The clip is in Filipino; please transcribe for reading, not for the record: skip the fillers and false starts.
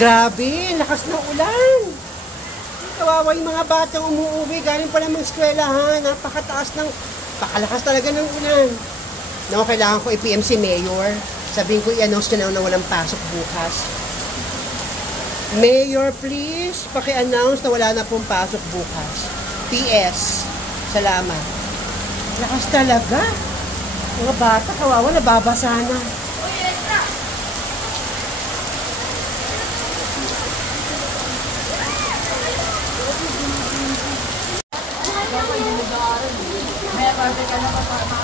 Grabe, lakas ng ulan. Kawawa yung mga batang umuuwi. Galing pa namang eskwelahan. Napakataas ng, pakalakas talaga ng ulan. No, kailangan ko i-PM si Mayor. Sabihin ko, i-announce na walang pasok bukas. Mayor, please, paki-announce na wala na pong pasok bukas. PS. Salamat. Lakas talaga. Mga bata, kawawa, nababasa na. May parte ka na pa